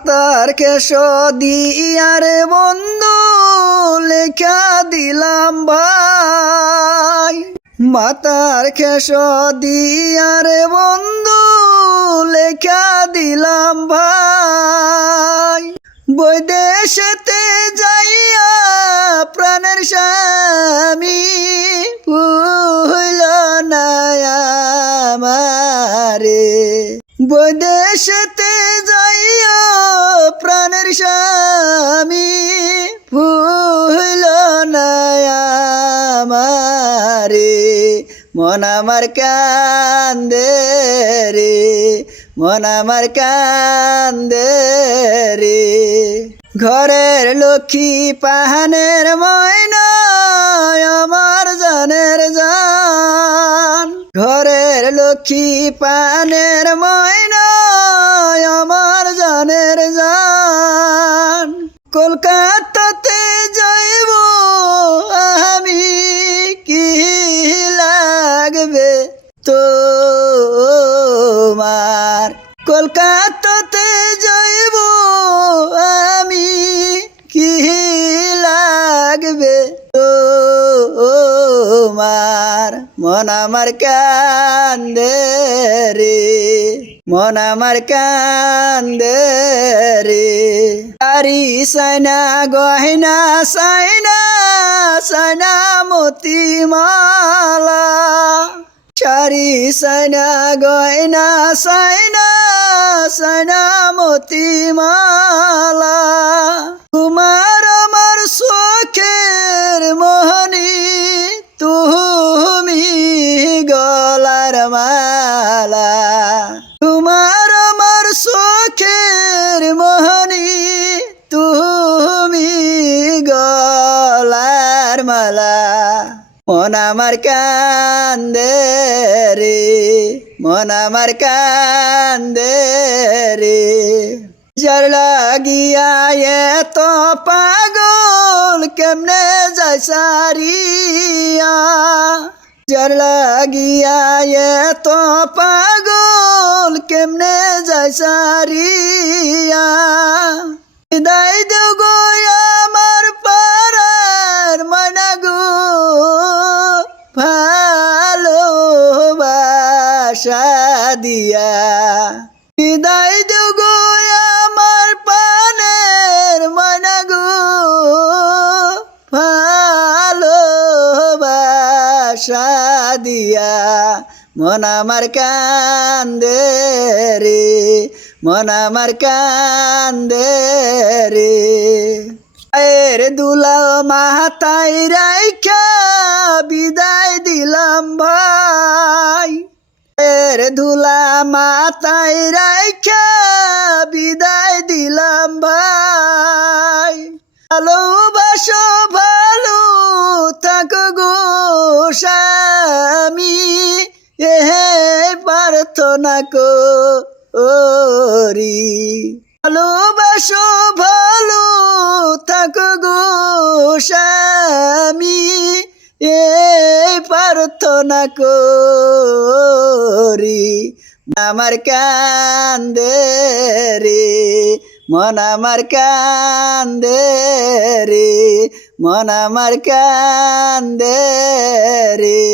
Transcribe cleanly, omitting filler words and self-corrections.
মাতার কেশ দিয়ারে বন্ধু লেখা দিলাম ভাই, মাতার কেশ দিয়ারে বন্ধু লেখা দিলাম ভাই। বৈদেশেতে যাইয়া প্রাণের স্বামী ভুইল না আমারে, বৈদেশেতে যাইয়া প্রাণের স্বামী ভুইল না আমারে। মন আমার কান্দে রে, মন আমার কান্দে রে। ঘরের লক্ষ্মী পাহানের ময়না আমার জানের জান, ঘরের লক্ষ্মী পাহানের ময়না আমার জানের জান। কলকাতাতে যাইব আমি কি লাগবে তোমার, কলকাতাতে যাইব আমি কি লাগবে তোমার। মন আমার কান্দে রে, মন আমার কান্দে রে। আরি সাইনা গহিনা সাইনা সাইনা মতি মালা, চারি সাইনা গয়না সাইনা সাইনা মতি মালা। তোমার আমার চোখের মোহনী তুমি গলার মালা, তোমার আমার চোখের মোহনী তুমি গলার মালা। মন আমার কান্দে রে, মন আমার কান্দে রে। যার লাগিয়া এত পাগল কেমনে যায় সারিয়া, যার লাগিয়া এত পাগল কেমনে যায় সারিয়া। বিদায় দেও গো আমার পাড়ার ময়না গো, ভালোবাসা দিয়া। বিদায় দেও গো আমার পানের ময়না গো, ভালোবাসা দিয়া। মন আমার কান্দে রে, মন আমার কান্দে রে। এর দুলাও মাথায় রাইখা বিদায় দিলাম ভাই, এর ধুলা মাথায় রাইখা বিদায় দিলাম ভাই। ভালোবাসো ভালো থাকো গো স্বামী, এ প্রার্থনা করি। ভালোবাসো ভালো থাকো গো স্বামী, এই প্রার্থনা করি। আমার কান্দে রে, মন আমার কান্দে রে, মন আমার কান্দে রে।